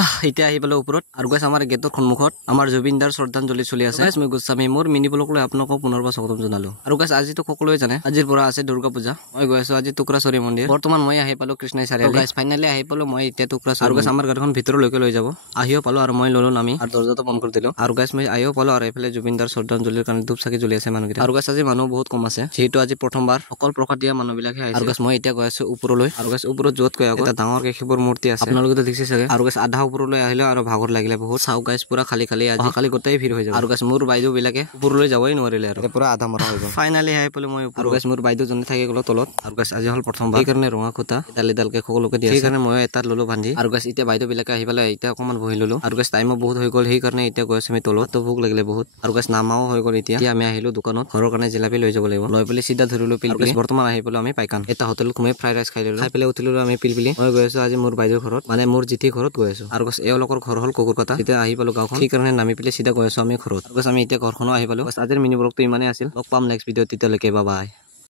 এতিয়া আহি পালো ওপৰত আৰু গাইছ আমাৰ গেটৰ সন্মুখত আমাৰ জুবিনদাৰ শ্ৰদ্ধাঞ্জলি চলি আছে। মই গোস্বামী মোৰ মিনি ব্লগ লৈ আপোনালোকক পুনৰবাৰ স্বাগতম জনালো। আৰু গাইছ আজিতো সকলোৱে জানে আজিৰ পৰা আছে দুৰ্গা পূজা। মই গৈ আছো আজি টুকুৰাচৰী মন্দিৰ। বৰ্তমান মই আহি পালো কৃষ্ণাই চাৰিআলি। গাইছ ফাইনালি আহি পালো মই এতিয়া টুকুৰাচৰী। আৰু গাইছ আমাৰ গাড়ীখন ভিতৰলৈকে লৈ যাব। আহিও পালো আৰু মই ললো নামি আৰু দৰ্জাটো বন্ধ কৰি দিলো। আৰু গাইছ মই আহিও পালো আৰু এইফালে জুবিনদাৰ শ্ৰদ্ধাঞ্জলিৰ কাৰণে ধূপ চাকি জ্বলি আছে মানুহকেইটা। আৰু গাইছ আজি মানুহ বহুত কম আছে যিহেতু আজি প্ৰথমবাৰ অকল প্ৰসাদ দিয়া মানুহবিলাকে আহিছে। আৰু গাইছ মই এতিয়া গৈ আছো ওপৰলৈ। আৰু গাইছ ওপৰত য'ত গৈ এটা ডাঙৰ শিৱৰ মূৰ্তি আছে আপোনালোকে দেখিছে চাগে। আৰু গাইছ আধা ওপৰলৈ আহিলে আৰু ভাগৰ লাগিলে বহুত। চাও গাইছ পুৰা খালি খালি আজি খালি গোটেই ভিৰ হৈ যাব। আৰু গাইছ মোৰ বাইদেউ বিলাকে ওপৰলৈ যাবই নোৱাৰিলে আৰু পুৰা আধা মৰা হৈ গ'ল। ফাইনালি আহি পালো মই। আৰু গাইছ মোৰ বাইদেউ জনী থাকি গ'ল তলত। আৰু গাইছ আজি হ'ল প্ৰথমবাৰ সেইকাৰণে ৰঙা খুঁটা এডাল এডালকে সকলোকে দিয়ে সেইকাৰণে মই এটাত ললো বান্ধি। আৰু গাইছ এতিয়া বাইদেউ বিলাকে আহি পেলাই এতিয়া অকণমান বহি ললো। আৰু গাইছ টাইমো বহুত হৈ গ'ল সেইকাৰণে এতিয়া গৈ আছো আমি তলত। ভোক লাগিলে বহুত। আৰু গাইছ নামাও হৈ গ'ল এতিয়া আমি আহিলো দোকানত ঘৰৰ কাৰণে জিলাপি লৈ যাব লাগিব। লৈ পেলাই চিধা ধৰিলো পিলপিলি। বৰ্তমান আহি পেলো আমি পাইকান এটা হোটেলত সোমাই ফ্ৰাইড ৰাইচ খাই ললো। খাই পেলাই উঠিলো আমি পিলপিলি। মই গৈ আছো আজি মোৰ বাইদেউৰ ঘৰত মানে মোৰ জিঠি ঘৰত গৈ আছো। আৰু গাইছ এওঁলোকৰ ঘৰ হ'ল কুকুৰকাটা। এতিয়া আহি পালো গাঁওখন সেইকাৰণে নামি পেলাই চিধা গৈ আছো আমি ঘৰত। গাইছ আমি এতিয়া ঘৰখনো আহি পালো। আজিৰ মিনি ব্লগটো ইমানেই আছিল। লগ পাম নেক্সট ভিডিঅ'ত তেতিয়ালৈকে বাই বাই।